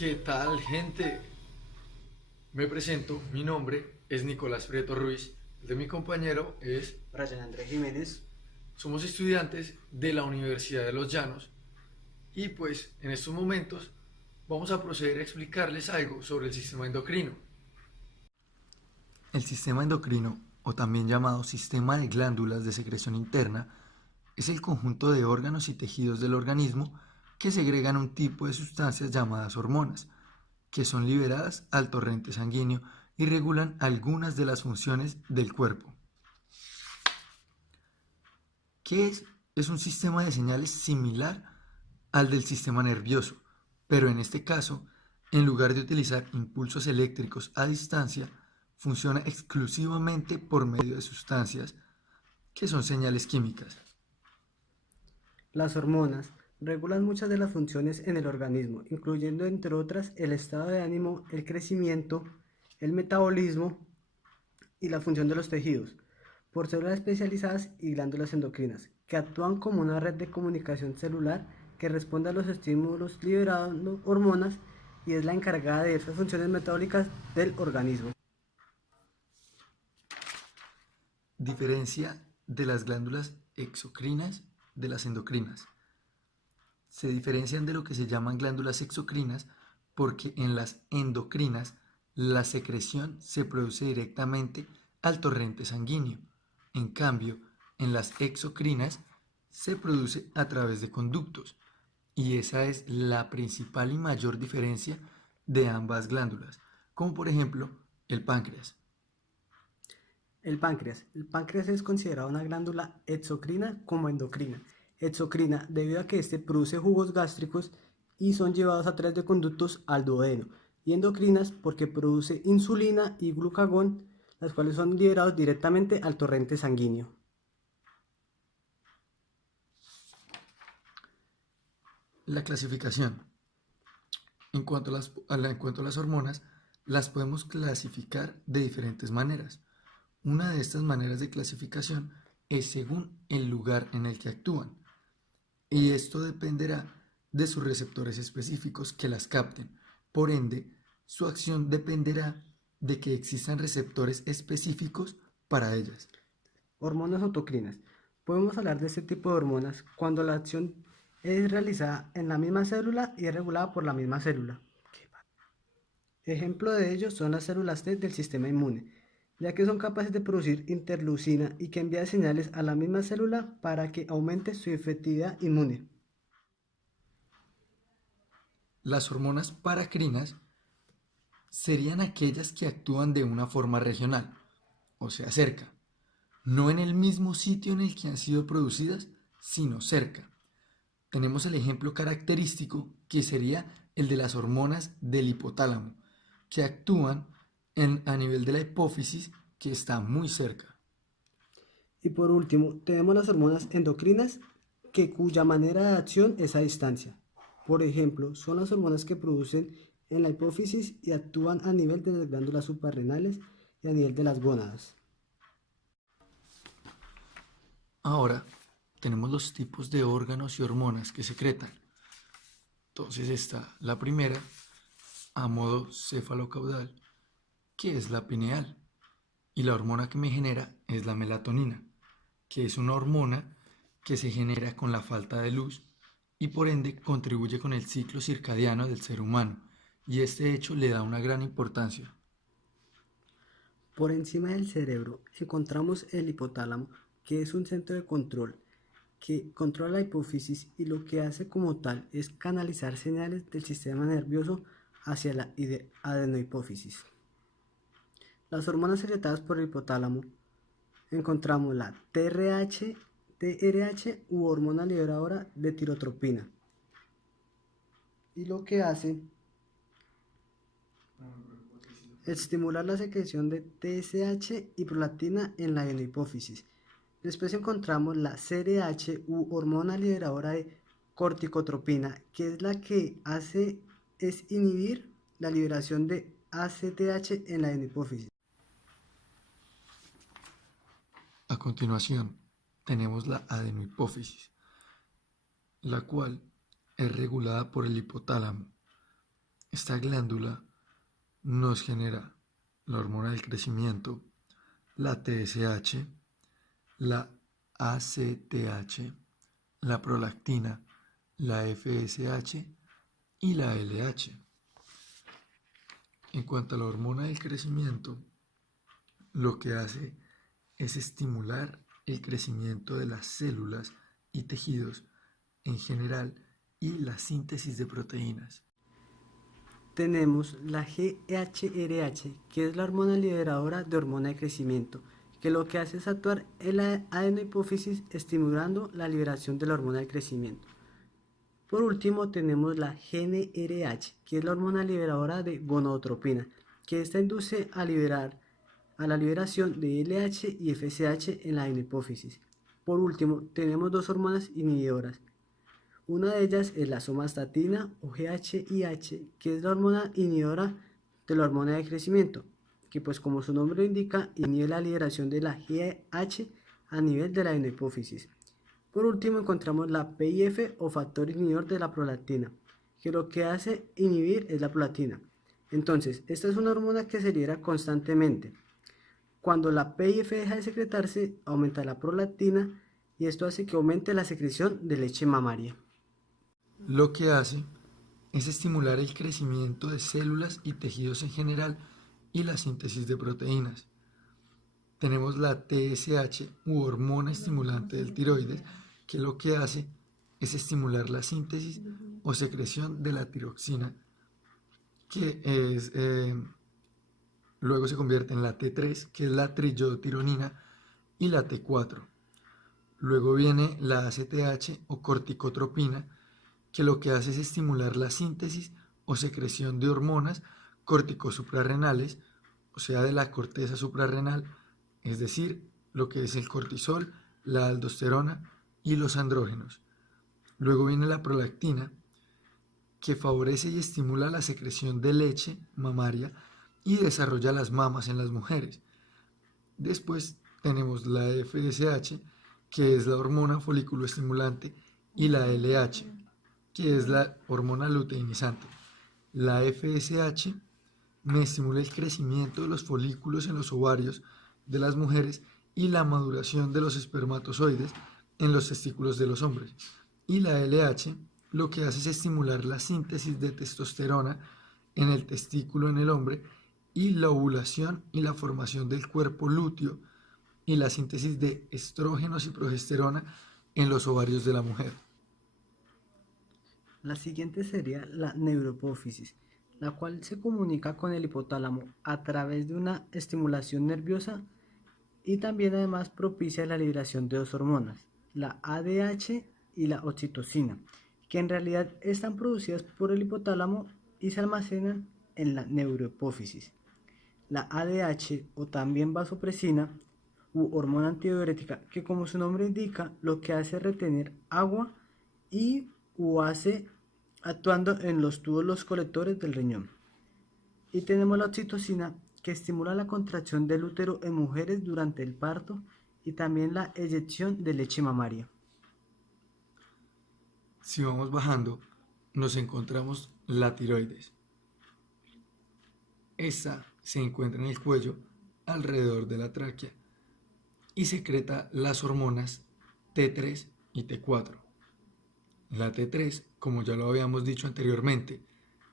¿Qué tal, gente? Me presento, mi nombre es Nicolás Prieto Ruiz, el de mi compañero es... Brian Andrés Jiménez. Somos estudiantes de la Universidad de los Llanos y pues en estos momentos vamos a proceder a explicarles algo sobre el sistema endocrino. El sistema endocrino, o también llamado sistema de glándulas de secreción interna, es el conjunto de órganos y tejidos del organismo que segregan un tipo de sustancias llamadas hormonas, que son liberadas al torrente sanguíneo y regulan algunas de las funciones del cuerpo. ¿Qué es? Es un sistema de señales similar al del sistema nervioso, pero en este caso, en lugar de utilizar impulsos eléctricos a distancia, funciona exclusivamente por medio de sustancias que son señales químicas. Las hormonas regulan muchas de las funciones en el organismo, incluyendo entre otras el estado de ánimo, el crecimiento, el metabolismo y la función de los tejidos, por células especializadas y glándulas endocrinas, que actúan como una red de comunicación celular que responde a los estímulos liberando hormonas y es la encargada de esas funciones metabólicas del organismo. Diferencia de las glándulas exocrinas de las endocrinas. Se diferencian de lo que se llaman glándulas exocrinas porque en las endocrinas la secreción se produce directamente al torrente sanguíneo. En cambio, en las exocrinas se produce a través de conductos y esa es la principal y mayor diferencia de ambas glándulas, como por ejemplo el páncreas. El páncreas. El páncreas es considerado una glándula exocrina como endocrina. Exocrina debido a que éste produce jugos gástricos y son llevados a través de conductos al duodeno. Y endocrinas porque produce insulina y glucagón, las cuales son liberados directamente al torrente sanguíneo. La clasificación. En cuanto a las hormonas, las podemos clasificar de diferentes maneras. Una de estas maneras de clasificación es según el lugar en el que actúan, y esto dependerá de sus receptores específicos que las capten. Por ende, su acción dependerá de que existan receptores específicos para ellas. Hormonas autocrinas. Podemos hablar de este tipo de hormonas cuando la acción es realizada en la misma célula y es regulada por la misma célula. Ejemplo de ello son las células T del sistema inmune, ya que son capaces de producir interleucina y que envía señales a la misma célula para que aumente su efectividad inmune. Las hormonas paracrinas serían aquellas que actúan de una forma regional, o sea, cerca, no en el mismo sitio en el que han sido producidas, sino cerca. Tenemos el ejemplo característico que sería el de las hormonas del hipotálamo, que actúan a nivel de la hipófisis que está muy cerca. Y por último, tenemos las hormonas endocrinas, cuya manera de acción es a distancia. Por ejemplo, son las hormonas que producen en la hipófisis y actúan a nivel de las glándulas suprarrenales y a nivel de las gónadas. Ahora tenemos los tipos de órganos y hormonas que secretan. Entonces está la primera, a modo cefalocaudal, que es la pineal, y la hormona que me genera es la melatonina, que es una hormona que se genera con la falta de luz y por ende contribuye con el ciclo circadiano del ser humano, y este hecho le da una gran importancia. Por encima del cerebro encontramos el hipotálamo, que es un centro de control que controla la hipófisis y lo que hace como tal es canalizar señales del sistema nervioso hacia la adenohipófisis. Las hormonas secretadas por el hipotálamo encontramos la TRH u hormona liberadora de tirotropina. Y lo que hace es estimular la secreción de TSH y prolactina en la adenohipófisis. Después encontramos la CRH u hormona liberadora de corticotropina, que es la que hace es inhibir la liberación de ACTH en la adenohipófisis. A continuación, tenemos la adenohipófisis, la cual es regulada por el hipotálamo Esta glándula nos genera la hormona del crecimiento, la TSH, la ACTH, la prolactina, la FSH y la LH. En cuanto a la hormona del crecimiento, lo que hace es estimular el crecimiento de las células y tejidos en general y la síntesis de proteínas. Tenemos la GHRH, que es la hormona liberadora de hormona de crecimiento, que lo que hace es actuar en la adenohipófisis estimulando la liberación de la hormona de crecimiento. Por último tenemos la GnRH, que es la hormona liberadora de gonadotropina, que esta induce a la liberación de LH y FSH en la adenohipófisis. Por último tenemos dos hormonas inhibidoras. Una de ellas es la somatostatina o GHIH, que es la hormona inhibidora de la hormona de crecimiento, que pues como su nombre lo indica, inhibe la liberación de la GH a nivel de la adenohipófisis. Por último encontramos la PIF o factor inhibidor de la prolactina, que lo que hace inhibir es la prolactina. Entonces, esta es una hormona que se libera constantemente. Cuando la PIF deja de secretarse, aumenta la prolactina y esto hace que aumente la secreción de leche mamaria. Lo que hace es estimular el crecimiento de células y tejidos en general y la síntesis de proteínas. Tenemos la TSH u hormona estimulante del tiroides, que lo que hace es estimular la síntesis o secreción de la tiroxina, que luego se convierte en la T3, que es la triyodtironina, y la T4. Luego viene la ACTH o corticotropina, que lo que hace es estimular la síntesis o secreción de hormonas corticosuprarrenales, o sea, de la corteza suprarrenal, es decir, lo que es el cortisol, la aldosterona y los andrógenos. Luego viene la prolactina, que favorece y estimula la secreción de leche mamaria y desarrolla las mamas en las mujeres. Después tenemos la FSH, que es la hormona folículo estimulante, y la LH, que es la hormona luteinizante. La FSH me estimula el crecimiento de los folículos en los ovarios de las mujeres y la maduración de los espermatozoides en los testículos de los hombres. Y la LH lo que hace es estimular la síntesis de testosterona en el testículo en el hombre y la ovulación y la formación del cuerpo lúteo y la síntesis de estrógenos y progesterona en los ovarios de la mujer. La siguiente sería la neurohipófisis, la cual se comunica con el hipotálamo a través de una estimulación nerviosa y también además propicia la liberación de dos hormonas, la ADH y la oxitocina, que en realidad están producidas por el hipotálamo y se almacenan en la neurohipófisis. La ADH o también vasopresina u hormona antidiurética, que como su nombre indica, lo que hace es retener agua y hace actuando en los túbulos colectores del riñón. Y tenemos la oxitocina, que estimula la contracción del útero en mujeres durante el parto y también la eyección de leche mamaria. Si vamos bajando, nos encontramos la tiroides. Esta se encuentra en el cuello, alrededor de la tráquea, y secreta las hormonas T3 y T4. La T3, como ya lo habíamos dicho anteriormente,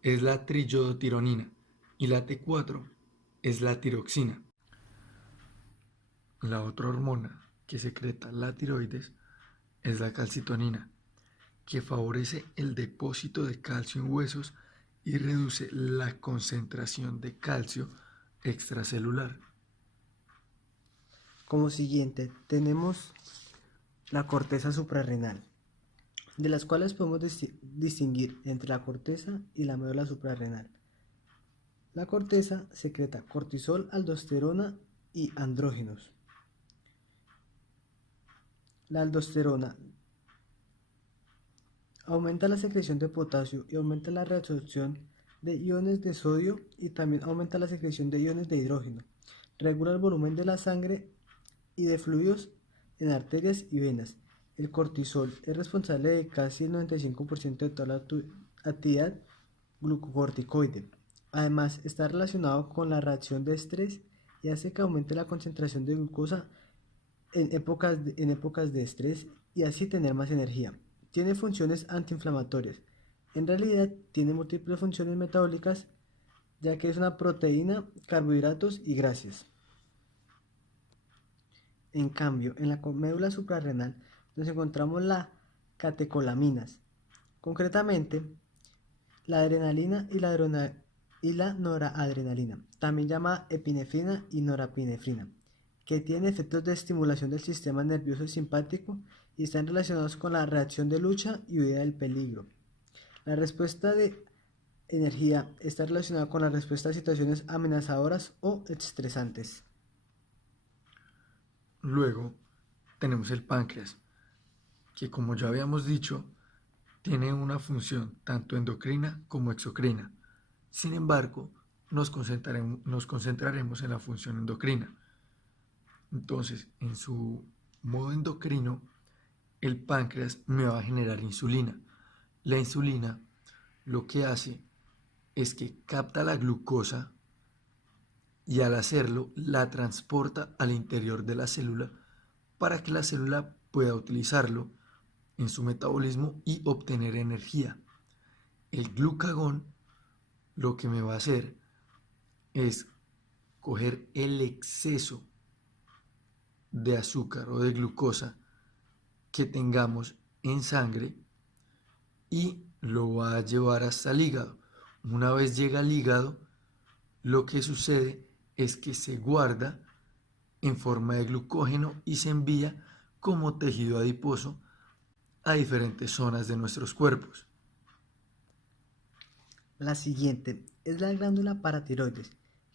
es la triyodtironina y la T4 es la tiroxina. La otra hormona que secreta la tiroides es la calcitonina, que favorece el depósito de calcio en huesos y reduce la concentración de calcio extracelular. Como siguiente tenemos la corteza suprarrenal, de las cuales podemos distinguir entre la corteza y la médula suprarrenal. La corteza secreta cortisol, aldosterona y andrógenos. La aldosterona aumenta la secreción de potasio y aumenta la reabsorción de iones de sodio y también aumenta la secreción de iones de hidrógeno. Regula el volumen de la sangre y de fluidos en arterias y venas. El cortisol es responsable de casi el 95% de toda la actividad glucocorticoide. Además, está relacionado con la reacción de estrés y hace que aumente la concentración de glucosa en épocas de estrés y así tener más energía. Tiene funciones antiinflamatorias. En realidad tiene múltiples funciones metabólicas ya que es una proteína, carbohidratos y grasas. En cambio, en la médula suprarrenal nos encontramos las catecolaminas, concretamente la adrenalina y la noradrenalina, también llamada epinefrina y norepinefrina, que tienen efectos de estimulación del sistema nervioso simpático y están relacionados con la reacción de lucha y huida del peligro. La respuesta de energía está relacionada con la respuesta a situaciones amenazadoras o estresantes. Luego tenemos el páncreas, que como ya habíamos dicho, tiene una función tanto endocrina como exocrina. Sin embargo, nos concentraremos en la función endocrina. Entonces, en su modo endocrino, el páncreas me va a generar insulina. La insulina lo que hace es que capta la glucosa y al hacerlo la transporta al interior de la célula para que la célula pueda utilizarlo en su metabolismo y obtener energía. El glucagón lo que me va a hacer es coger el exceso de azúcar o de glucosa que tengamos en sangre y lo va a llevar hasta el hígado. Una vez llega al hígado, lo que sucede es que se guarda en forma de glucógeno y se envía como tejido adiposo a diferentes zonas de nuestros cuerpos. La siguiente es la glándula paratiroides,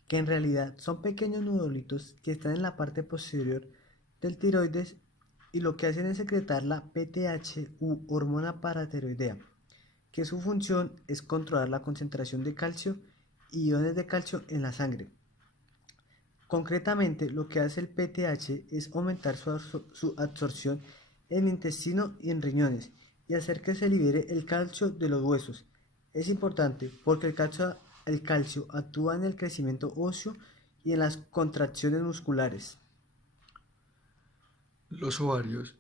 que en realidad son pequeños nodolitos que están en la parte posterior del tiroides y lo que hacen es secretar la PTH u hormona paratiroidea, que su función es controlar la concentración de calcio y iones de calcio en la sangre. Concretamente, lo que hace el PTH es aumentar su absorción en el intestino y en riñones y hacer que se libere el calcio de los huesos. Es importante porque el calcio actúa en el crecimiento óseo y en las contracciones musculares. Los ovarios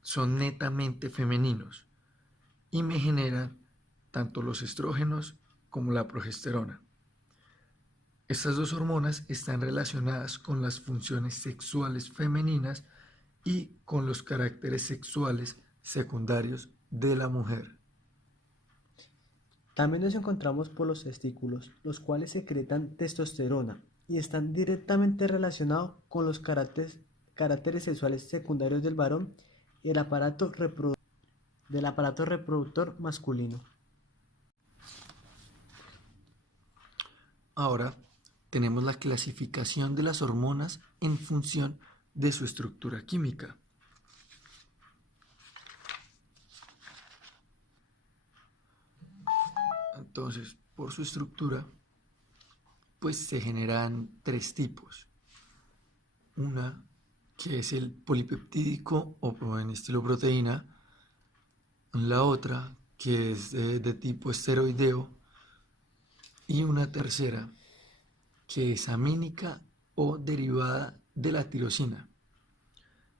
son netamente femeninos y me generan tanto los estrógenos como la progesterona. Estas dos hormonas están relacionadas con las funciones sexuales femeninas y con los caracteres sexuales secundarios de la mujer. También nos encontramos por los testículos, los cuales secretan testosterona y están directamente relacionados con los caracteres sexuales secundarios del varón y del aparato reproductor masculino. Ahora tenemos la clasificación de las hormonas en función de su estructura química. Entonces, por su estructura, pues se generan tres tipos. Una que es el polipeptídico o en estilo proteína, la otra que es de tipo esteroideo y una tercera que es amínica o derivada de la tirosina.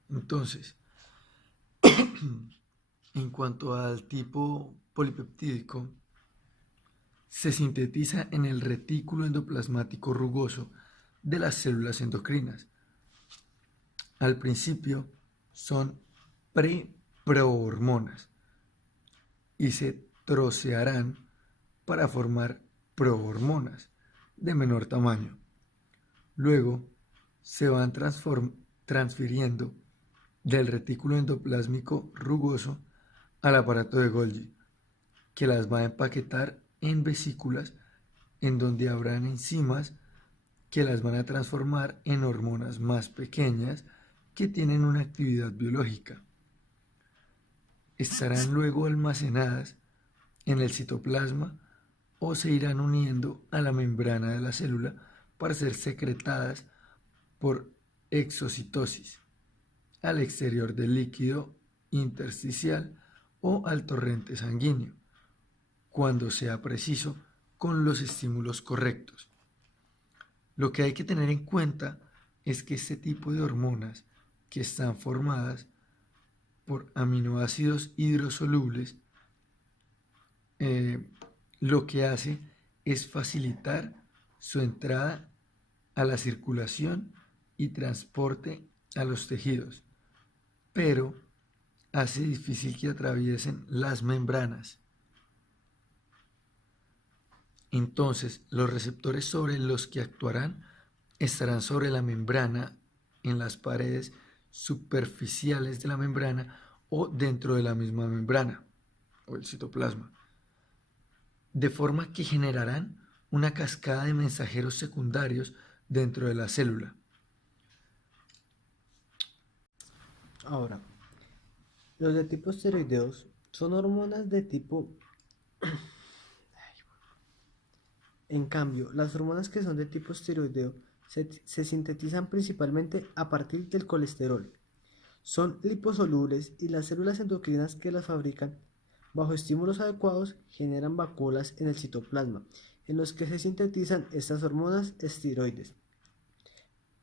Entonces, en cuanto al tipo polipeptídico, se sintetiza en el retículo endoplasmático rugoso de las células endocrinas. Al principio son preprohormonas y se trocearán para formar prohormonas de menor tamaño. Luego se van transfiriendo del retículo endoplásmico rugoso al aparato de Golgi, que las va a empaquetar en vesículas en donde habrán enzimas que las van a transformar en hormonas más pequeñas que tienen una actividad biológica. Estarán luego almacenadas en el citoplasma o se irán uniendo a la membrana de la célula para ser secretadas por exocitosis al exterior del líquido intersticial o al torrente sanguíneo. cuando sea preciso con los estímulos correctos. Lo que hay que tener en cuenta es que este tipo de hormonas, que están formadas por aminoácidos hidrosolubles, lo que hace es facilitar su entrada a la circulación y transporte a los tejidos, pero hace difícil que atraviesen las membranas. Entonces, los receptores sobre los que actuarán estarán sobre la membrana, en las paredes superficiales de la membrana o dentro de la misma membrana o el citoplasma, de forma que generarán una cascada de mensajeros secundarios dentro de la célula. Ahora, los de tipo esteroideos son hormonas de tipo... En cambio, las hormonas que son de tipo esteroideo se sintetizan principalmente a partir del colesterol. Son liposolubles y las células endocrinas que las fabrican, bajo estímulos adecuados, generan vacuolas en el citoplasma, en los que se sintetizan estas hormonas esteroides.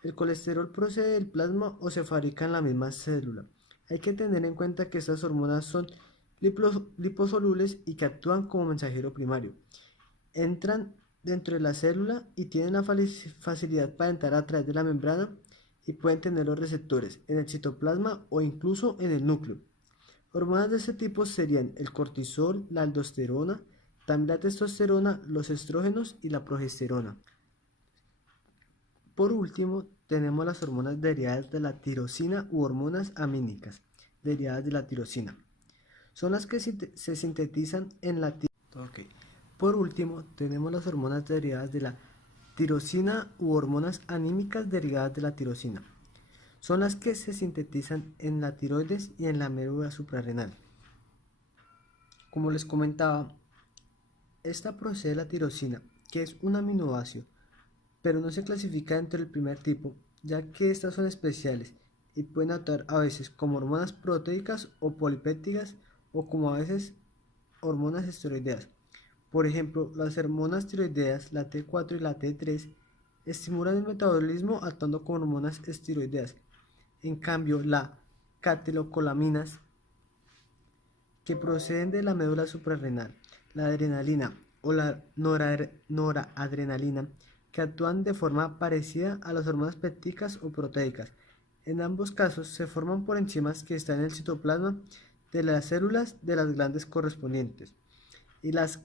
El colesterol procede del plasma o se fabrica en la misma célula. Hay que tener en cuenta que estas hormonas son liposolubles y que actúan como mensajero primario. Entran dentro de la célula y tienen la facilidad para entrar a través de la membrana y pueden tener los receptores en el citoplasma o incluso en el núcleo. Hormonas de este tipo serían el cortisol, la aldosterona, también la testosterona, los estrógenos y la progesterona. Por último, tenemos las hormonas derivadas de la tirosina u hormonas amínicas derivadas de la tirosina. Son las que se sintetizan en la tirosina. Por último, tenemos las hormonas derivadas de la tirosina u hormonas anímicas derivadas de la tirosina. Son las que se sintetizan en la tiroides y en la médula suprarrenal. Como les comentaba, esta procede de la tirosina, que es un aminoácido, pero no se clasifica dentro del primer tipo, ya que estas son especiales y pueden actuar a veces como hormonas proteicas o polipéptidas o como a veces hormonas esteroideas. Por ejemplo, las hormonas tiroideas, la T4 y la T3, estimulan el metabolismo actuando como hormonas esteroideas. En cambio, las catecolaminas, que proceden de la médula suprarrenal, la adrenalina o la noradrenalina, que actúan de forma parecida a las hormonas pépticas o proteicas. En ambos casos se forman por enzimas que están en el citoplasma de las células de las glándulas correspondientes. Y las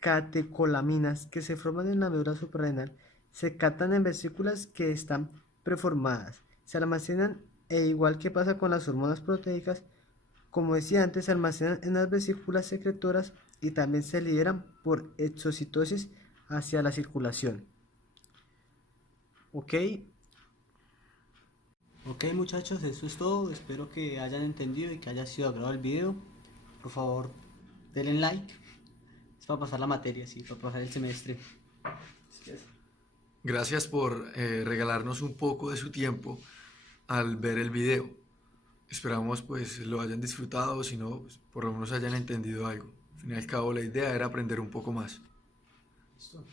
catecolaminas, que se forman en la médula suprarrenal, se captan en vesículas que están preformadas, se almacenan e igual que pasa con las hormonas proteicas, como decía antes, se almacenan en las vesículas secretoras y también se liberan por exocitosis hacia la circulación. Ok muchachos, eso es todo. Espero que hayan entendido y que haya sido agradable el video. Por favor, denle like. Es para pasar la materia, sí, para pasar el semestre. Gracias por regalarnos un poco de su tiempo al ver el video. Esperamos pues lo hayan disfrutado, si no, pues, por lo menos hayan entendido algo. Al fin y al cabo la idea era aprender un poco más. Listo.